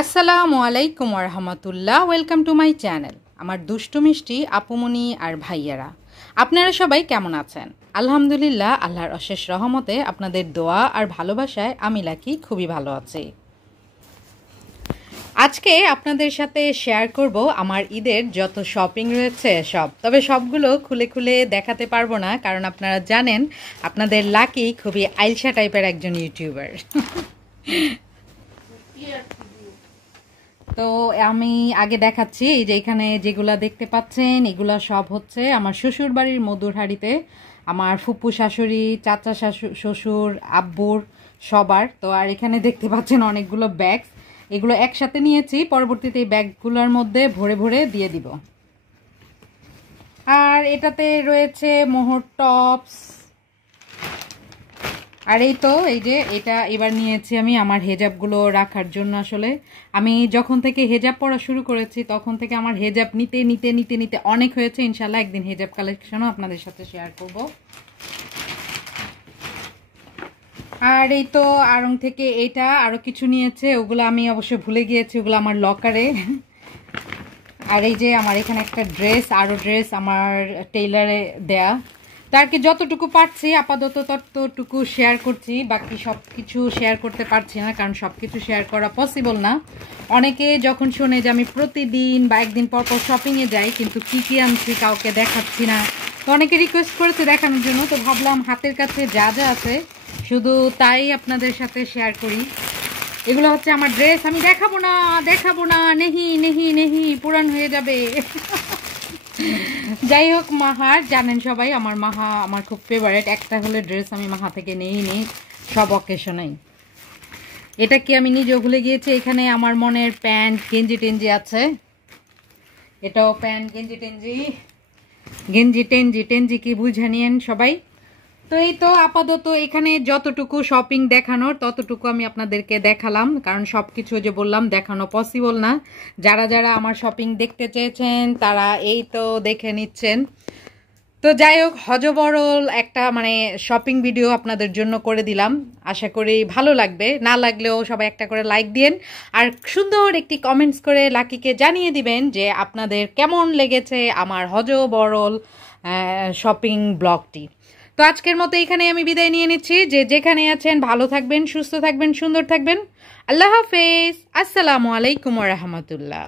আসসালামু আলাইকুম ওয়া রাহমাতুল্লাহ। Welcome to my channel. আমার দুষ্টু মিষ্টি আপুমনি আর ভাইয়ারা, আপনারা সবাই কেমন আছেন? আলহামদুলিল্লাহ, আল্লাহর অশেষ রহমতে আপনাদের দোয়া আর ভালোবাসায় আমি লাকি খুবই ভালো আছি। আজকে আপনাদের সাথে শেয়ার করব আমার ঈদের যত শপিং রয়েছে সব, তবে সবগুলো খুলে খুলে দেখাতে পারবো না, কারণ আপনারা জানেন আপনাদের লাকি খুবই আইলসা টাইপের একজন ইউটিউবার। তো আমি আগে দেখাচ্ছি, এই যে এখানে যেগুলা দেখতে পাচ্ছেন এগুলা সব হচ্ছে আমার শ্বশুর বাড়ির মধুর হাঁড়িতে, আমার ফুপু শাশুড়ি, চাচা শ্বশুর, আব্বুর সবার। তো আর এখানে দেখতে পাচ্ছেন অনেকগুলো ব্যাগ, এগুলো একসাথে নিয়েছি, পরবর্তীতে এই ব্যাগগুলোর মধ্যে ভরে ভরে দিয়ে দিব। আর এটাতে রয়েছে মোহর টপস, আর এই তো এই যে এটা এবার নিয়েছি আমি আমার হেজাবগুলো রাখার জন্য। আসলে আমি যখন থেকে হেজাব পরা শুরু করেছি তখন থেকে আমার হেজাব নিতে নিতে নিতে নিতে অনেক হয়েছে। ইনশাল্লাহ একদিন হেজাব কালেকশনও আপনাদের সাথে শেয়ার করব। আর এই তো আড়ং থেকে এটা আরও কিছু নিয়েছে, ওগুলো আমি অবশ্য ভুলে গিয়েছি, ওগুলো আমার লকারে। আর এই যে আমার এখানে একটা ড্রেস, আরও ড্রেস আমার টেইলারে দেয়া। তার কি যতটুকু পারছি আপাতত ততটুকু শেয়ার করছি, বাকি সব কিছু শেয়ার করতে পারছি না, কারণ সব কিছু শেয়ার করা পসিবল না। অনেকে যখন শোনে যে আমি প্রতিদিন বা একদিন পর পর শপিংয়ে যাই কিন্তু কী কী আনছি কাউকে দেখাচ্ছি না, তো অনেকে রিকোয়েস্ট করেছে দেখানোর জন্য, তো ভাবলাম হাতের কাছে যা যা আছে শুধু তাই আপনাদের সাথে শেয়ার করি। এগুলো হচ্ছে আমার ড্রেস, আমি দেখাবো না, নেহি নেহি নেহি পুরান হয়ে যাবে। যাই হোক, মাহার জানেন সবাই আমার মাহা আমার খুব ফেভারিট, একটা হলে ড্রেস আমি মাহা থেকে নেই সব অকেশনেই। এটা কি আমি নিজেও ভুলে গিয়েছি, এখানে আমার মনের প্যান্ট গেঞ্জি টেঞ্জি আছে, এটাও প্যান্ট গেঞ্জি টেঞ্জি কি বুঝে নিয়েন সবাই। তো এই তো আপাতত এখানে যতটুকু শপিং দেখানোর ততটুকু আমি আপনাদেরকে দেখালাম, কারণ সব কিছু যে বললাম দেখানো পসিবল না। যারা যারা আমার শপিং দেখতে চেয়েছেন তারা এই তো দেখে নিচ্ছেন। তো যাই হোক, হজবরল একটা শপিং ভিডিও আপনাদের জন্য করে দিলাম, আশা করি ভালো লাগবে। না লাগলেও সবাই একটা করে লাইক দিন আর সুন্দর একটি কমেন্টস করে লাকিকে জানিয়ে দিবেন যে আপনাদের কেমন লেগেছে আমার হজবরল শপিং ব্লগটি। তো আজকের মতো এখানে আমি বিদায় নিয়ে নিচ্ছি। যে যেখানে আছেন ভালো থাকবেন, সুস্থ থাকবেন, সুন্দর থাকবেন। আল্লাহ হাফেজ। আসসালামু আলাইকুম ওয়া রাহমাতুল্লাহ।